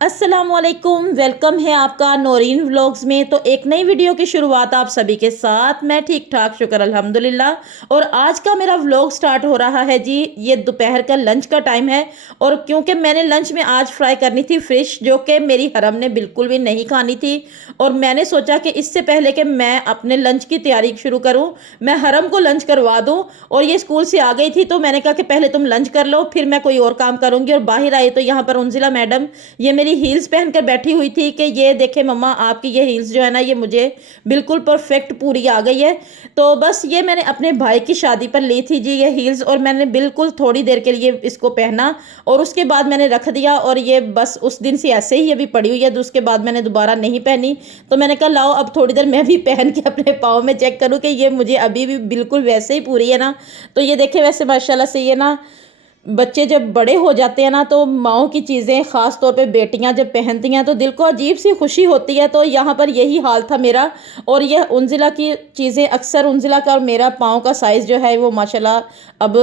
अस्सलामुअलैकुम, वेलकम है आपका नौरीन व्लॉग्स में। तो एक नई वीडियो की शुरुआत आप सभी के साथ। मैं ठीक ठाक, शुक्र अल्हम्दुलिल्लाह। और आज का मेरा व्लॉग स्टार्ट हो रहा है जी। ये दोपहर का लंच का टाइम है और क्योंकि मैंने लंच में आज फ्राई करनी थी फ़िश, जो कि मेरी हरम ने बिल्कुल भी नहीं खानी थी। और मैंने सोचा कि इससे पहले कि मैं अपने लंच की तैयारी शुरू करूँ, मैं हरम को लंच करवा दूँ। और ये स्कूल से आ गई थी तो मैंने कहा कि पहले तुम लंच कर लो, फिर मैं कोई और काम करूँगी। और बाहर आई तो यहाँ पर उंजिला मैडम ये मेरी हील्स पहनकर बैठी हुई थी कि ये देखे मम्मा, आपकी ये हील्स जो है ना, ये मुझे बिल्कुल परफेक्ट पूरी आ गई है। तो बस ये मैंने अपने भाई की शादी पर ली थी जी ये हील्स, और मैंने बिल्कुल थोड़ी देर के लिए इसको पहना और उसके बाद मैंने रख दिया। और ये बस उस दिन से ऐसे ही अभी पड़ी हुई है, तो उसके बाद मैंने दोबारा नहीं पहनी। तो मैंने कहा लाओ अब थोड़ी देर मैं भी पहन के अपने पाँव में चेक करूँ कि ये मुझे अभी भी बिल्कुल वैसे ही पूरी है ना। तो ये देखे, वैसे माशाल्लाह से ये ना बच्चे जब बड़े हो जाते हैं ना, तो माँओं की चीज़ें, ख़ास तौर पे बेटियां जब पहनती हैं तो दिल को अजीब सी खुशी होती है। तो यहाँ पर यही हाल था मेरा। और यह उंजिला की चीज़ें, अक्सर उंजिला का और मेरा पाँव का साइज़ जो है वो माशाल्लाह अब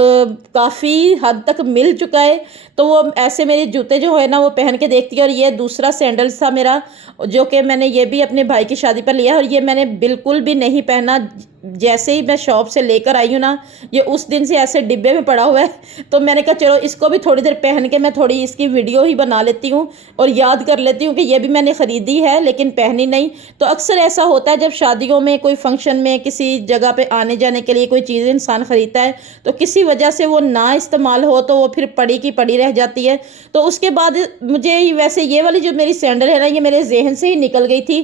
काफ़ी हद तक मिल चुका है। तो वो ऐसे मेरे जूते जो है ना वो पहन के देखती है। और ये दूसरा सैंडल्स था मेरा, जो कि मैंने ये भी अपने भाई की शादी पर लिया, और ये मैंने बिल्कुल भी नहीं पहना। जैसे ही मैं शॉप से लेकर आई हूँ ना, ये उस दिन से ऐसे डिब्बे में पड़ा हुआ है। तो मैंने कहा चलो इसको भी थोड़ी देर पहन के मैं थोड़ी इसकी वीडियो ही बना लेती हूँ और याद कर लेती हूँ कि ये भी मैंने ख़रीदी है लेकिन पहनी नहीं। तो अक्सर ऐसा होता है जब शादियों में, कोई फंक्शन में, किसी जगह पे आने जाने के लिए कोई चीज़ इंसान ख़रीदता है, तो किसी वजह से वो ना इस्तेमाल हो तो वो फिर पड़ी की पड़ी रह जाती है। तो उसके बाद मुझे वैसे ये वाली जो मेरी सैंडल है ना, ये मेरे जहन से ही निकल गई थी।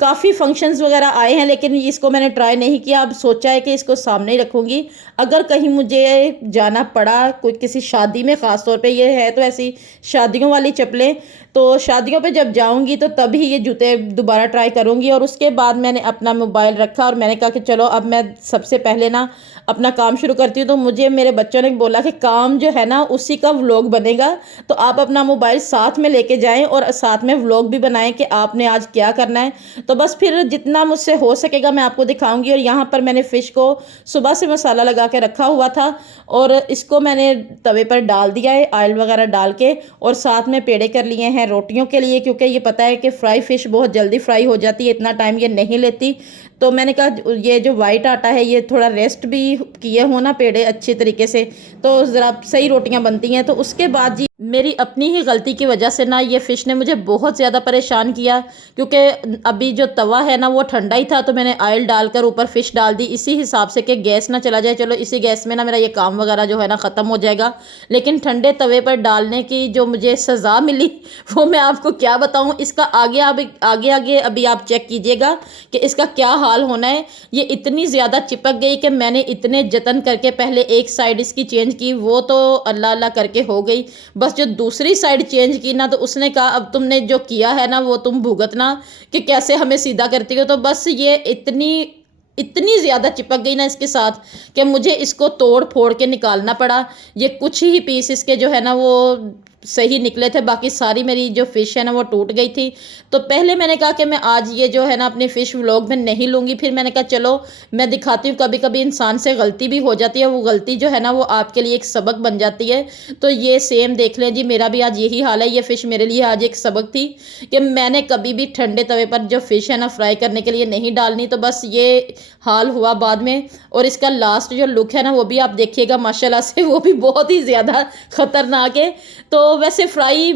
काफ़ी फंक्शंस वगैरह आए हैं लेकिन इसको मैंने ट्राई नहीं किया। अब सोचा है कि इसको सामने ही रखूँगी, अगर कहीं मुझे जाना पड़ा कोई किसी शादी में, ख़ास तौर पे ये है तो ऐसी शादियों वाली चप्पलें, तो शादियों पे जब जाऊंगी तो तभी ये जूते दोबारा ट्राई करूंगी। और उसके बाद मैंने अपना मोबाइल रखा और मैंने कहा कि चलो अब मैं सबसे पहले ना अपना काम शुरू करती हूँ। तो मुझे मेरे बच्चों ने बोला कि काम जो है ना उसी का व्लॉग बनेगा, तो आप अपना मोबाइल साथ में लेके जाएं और साथ में व्लॉग भी बनाएं कि आपने आज क्या करना है। तो बस फिर जितना मुझसे हो सकेगा मैं आपको दिखाऊंगी। और यहाँ पर मैंने फ़िश को सुबह से मसाला लगा के रखा हुआ था और इसको मैंने तवे पर डाल दिया है ऑयल वगैरह डाल के। और साथ में पेड़े कर लिए हैं रोटियों के लिए, क्योंकि ये पता है कि फ्राई फ़िश बहुत जल्दी फ्राई हो जाती है, इतना टाइम ये नहीं लेती। तो मैंने कहा ये जो वाइट आटा है ये थोड़ा रेस्ट भी किए हो ना पेड़े अच्छी तरीके से, तो ज़रा सही रोटियां बनती हैं। तो उसके बाद जी मेरी अपनी ही गलती की वजह से ना ये फ़िश ने मुझे बहुत ज़्यादा परेशान किया, क्योंकि अभी जो तवा है ना वो ठंडा ही था। तो मैंने ऑयल डालकर ऊपर फ़िश डाल दी इसी हिसाब से कि गैस ना चला जाए। चलो इसी गैस में ना मेरा ये काम वगैरह जो है ना ख़त्म हो जाएगा। लेकिन ठंडे तवे पर डालने की जो मुझे सज़ा मिली वो मैं आपको क्या बताऊँ। इसका आगे आगे अभी आप चेक कीजिएगा कि इसका क्या हाल होना है। ये इतनी ज़्यादा चिपक गई कि मैंने इतने जतन करके पहले एक साइड इसकी चेंज की, वो तो अल्लाह अल्लाह करके हो गई। बस जो दूसरी साइड चेंज की ना, तो उसने कहा अब तुमने जो किया है ना वो तुम भुगतना कि कैसे हमें सीधा करती हो। तो बस ये इतनी इतनी ज़्यादा चिपक गई ना इसके साथ कि मुझे इसको तोड़ फोड़ के निकालना पड़ा। ये कुछ ही पीस इसके जो है ना वो सही निकले थे, बाकी सारी मेरी जो फ़िश है ना वो टूट गई थी। तो पहले मैंने कहा कि मैं आज ये जो है ना अपनी फ़िश व्लॉग में नहीं लूँगी। फिर मैंने कहा चलो मैं दिखाती हूँ, कभी कभी इंसान से गलती भी हो जाती है, वो गलती जो है ना वो आपके लिए एक सबक बन जाती है। तो ये सेम देख लें जी, मेरा भी आज यही हाल है। ये फ़िश मेरे लिए आज एक सबक थी कि मैंने कभी भी ठंडे तवे पर जो फ़िश है ना फ्राई करने के लिए नहीं डालनी। तो बस ये हाल हुआ बाद में। और इसका लास्ट जो लुक है ना वो भी आप देखिएगा माशाल्लाह से, वो भी बहुत ही ज़्यादा ख़तरनाक है। तो वैसे फ्राई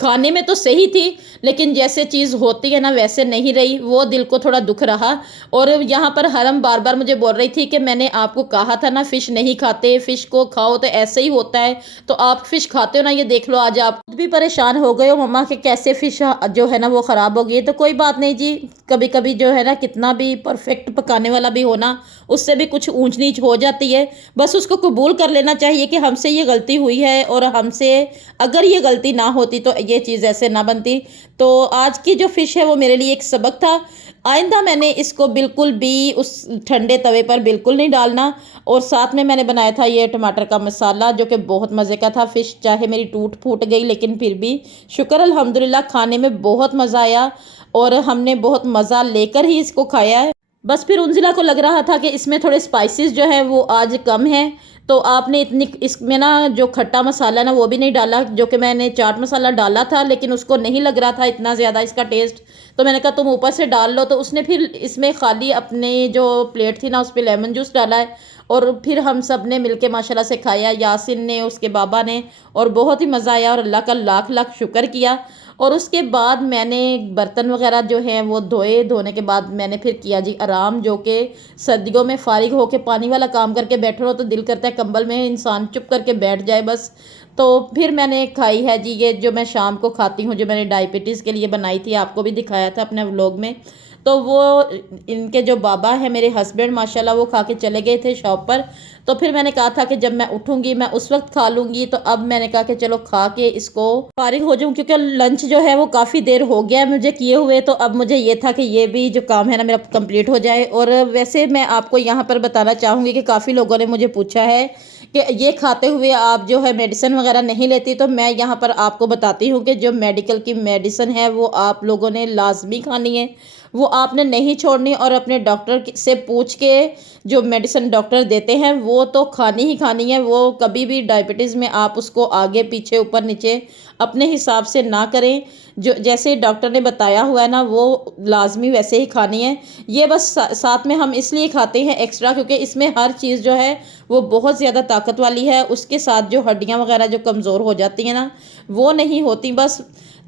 खाने में तो सही थी, लेकिन जैसे चीज़ होती है ना वैसे नहीं रही, वो दिल को थोड़ा दुख रहा। और यहाँ पर हरम बार बार मुझे बोल रही थी कि मैंने आपको कहा था ना फ़िश नहीं खाते, फ़िश को खाओ तो ऐसे ही होता है। तो आप फ़िश खाते हो ना, ये देख लो आज आप खुद भी परेशान हो गए हो मम्मा के कैसे फ़िश जो है ना वो ख़राब हो गई। तो कोई बात नहीं जी, कभी कभी जो है ना कितना भी परफेक्ट पकाने वाला भी होना, उससे भी कुछ ऊंच नीच हो जाती है। बस उसको कबूल कर लेना चाहिए कि हमसे ये गलती हुई है, और हमसे अगर ये गलती ना होती तो ये चीज़ ऐसे ना बनती। तो आज की जो फ़िश है वो मेरे लिए एक सबक था। आइंदा मैंने इसको बिल्कुल भी उस ठंडे तवे पर बिल्कुल नहीं डालना। और साथ में मैंने बनाया था ये टमाटर का मसाला, जो कि बहुत मज़े का था। फ़िश चाहे मेरी टूट फूट गई लेकिन फिर भी शुक्र अल्हम्दुलिल्लाह खाने में बहुत मज़ा आया और हमने बहुत मज़ा लेकर ही इसको खाया है। बस फिर उन्जिला को लग रहा था कि इसमें थोड़े स्पाइसेस जो है वो आज कम है, तो आपने इतनी इसमें ना जो खट्टा मसाला ना वो भी नहीं डाला, जो कि मैंने चाट मसाला डाला था लेकिन उसको नहीं लग रहा था इतना ज़्यादा इसका टेस्ट। तो मैंने कहा तुम ऊपर से डाल लो, तो उसने फिर इसमें खाली अपने जो प्लेट थी ना उस पर लेमन जूस डाला है, और फिर हम सब ने मिलके माशाल्लाह से खाया, यासिन ने, उसके बाबा ने, और बहुत ही मज़ा आया और अल्लाह का लाख लाख शुक्र किया। और उसके बाद मैंने बर्तन वगैरह जो हैं वो धोए, धोने के बाद मैंने फिर किया जी आराम, जो कि सर्दियों में फ़ारिग होके पानी वाला काम करके बैठे रहो तो दिल करता है कंबल में इंसान चुप करके बैठ जाए बस। तो फिर मैंने खाई है जी, ये जो मैं शाम को खाती हूँ, जो मैंने डायबिटीज़ के लिए बनाई थी, आपको भी दिखाया था अपने व्लॉग में। तो वो इनके जो बाबा हैं मेरे हस्बैंड, माशाल्लाह वो खा के चले गए थे शॉप पर। तो फिर मैंने कहा था कि जब मैं उठूँगी मैं उस वक्त खा लूँगी, तो अब मैंने कहा कि चलो खा के इसको फारिग हो जाऊँ, क्योंकि लंच जो है वो काफ़ी देर हो गया है मुझे किए हुए। तो अब मुझे ये था कि ये भी जो काम है ना मेरा कंप्लीट हो जाए। और वैसे मैं आपको यहाँ पर बताना चाहूँगी कि काफ़ी लोगों ने मुझे पूछा है कि ये खाते हुए आप जो है मेडिसिन वगैरह नहीं लेती, तो मैं यहाँ पर आपको बताती हूँ कि जो मेडिकल की मेडिसिन है वो आप लोगों ने लाजमी खानी है, वो आपने नहीं छोड़नी, और अपने डॉक्टर से पूछ के जो मेडिसिन डॉक्टर देते हैं वो तो खानी ही खानी है। वो कभी भी डायबिटीज़ में आप उसको आगे पीछे ऊपर नीचे अपने हिसाब से ना करें, जो जैसे डॉक्टर ने बताया हुआ है ना वो लाजमी वैसे ही खानी है। ये बस साथ में हम इसलिए खाते हैं एक्स्ट्रा, क्योंकि इसमें हर चीज़ जो है वो बहुत ज़्यादा ताकत वाली है। उसके साथ जो हड्डियाँ वगैरह जो कमज़ोर हो जाती हैं ना वो नहीं होती बस।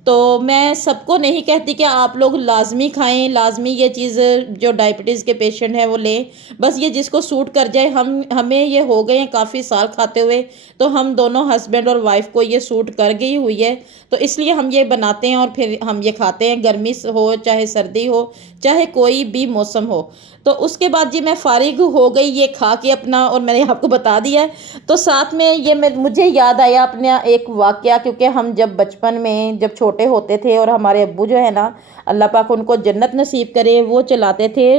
तो मैं सबको नहीं कहती कि आप लोग लाज़मी खाएँ, लाज़मी ये चीज़ जो डायबिटीज़ के पेशेंट हैं वो लें। बस ये जिसको सूट कर जाए, हमें ये हो गए हैं काफ़ी साल खाते हुए, तो हम दोनों हस्बैंड और वाइफ़ को ये सूट कर गई हुई है। तो इसलिए हम ये बनाते हैं और फिर हम ये खाते हैं, गर्मी हो चाहे सर्दी हो, चाहे कोई भी मौसम हो। तो उसके बाद जी मैं फ़ारिग हो गई ये खा के अपना, और मैंने आपको बता दिया है। तो साथ में ये मुझे याद आया अपना एक वाक़या, क्योंकि हम जब बचपन में जब छोटे होते थे और हमारे अब्बू जो है ना, अल्लाह पाक उनको जन्नत नसीब करे, वो चलाते थे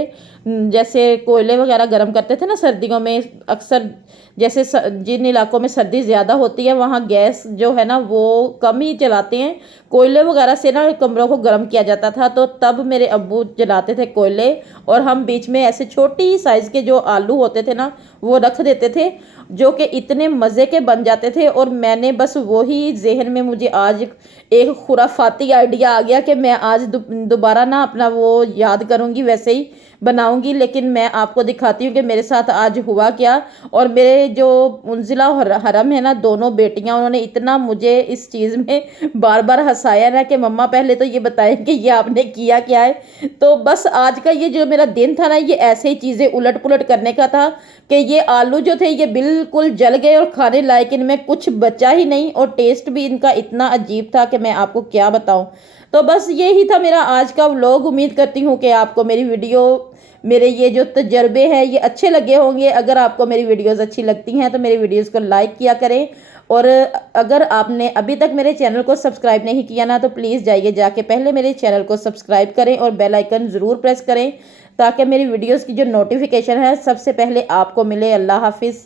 जैसे कोयले वगैरह गर्म करते थे ना सर्दियों में। अक्सर जैसे जिन इलाकों में सर्दी ज़्यादा होती है वहाँ गैस जो है ना वो कम ही चलाते हैं, कोयले वगैरह से ना कमरों को गर्म किया जाता था। तो तब मेरे अब्बू जलाते थे कोयले, और हम बीच में ऐसे छोटी साइज़ के जो आलू होते थे ना वो रख देते थे, जो कि इतने मज़े के बन जाते थे। और मैंने बस वही ज़हन में मुझे आज एक खुराफाती आइडिया आ गया कि मैं आज दोबारा ना अपना वो याद करूँगी, वैसे ही बनाऊँगी। लेकिन मैं आपको दिखाती हूँ कि मेरे साथ आज हुआ क्या। और मेरे जो मुंजिला और हरम है ना, दोनों बेटियाँ, उन्होंने इतना मुझे इस चीज़ में बार बार हंसाया ना कि मम्मा पहले तो ये बताएं कि ये आपने किया क्या है। तो बस आज का ये जो मेरा दिन था ना, ये ऐसे ही चीज़ें उलट पुलट करने का था कि ये आलू जो थे ये बिल्कुल जल गए और खाने लायक इनमें कुछ बचा ही नहीं, और टेस्ट भी इनका इतना अजीब था कि मैं आपको क्या बताऊं। तो बस यही था मेरा आज का व्लॉग। उम्मीद करती हूँ कि आपको मेरी वीडियो, मेरे ये जो तजर्बे हैं ये अच्छे लगे होंगे। अगर आपको मेरी वीडियोस अच्छी लगती हैं तो मेरी वीडियोस को लाइक किया करें, और अगर आपने अभी तक मेरे चैनल को सब्सक्राइब नहीं किया ना तो प्लीज़ जाइए, जाके पहले मेरे चैनल को सब्सक्राइब करें और बेल आइकन ज़रूर प्रेस करें, ताकि मेरी वीडियोस की जो नोटिफिकेशन है सबसे पहले आपको मिले। अल्लाह हाफिज़।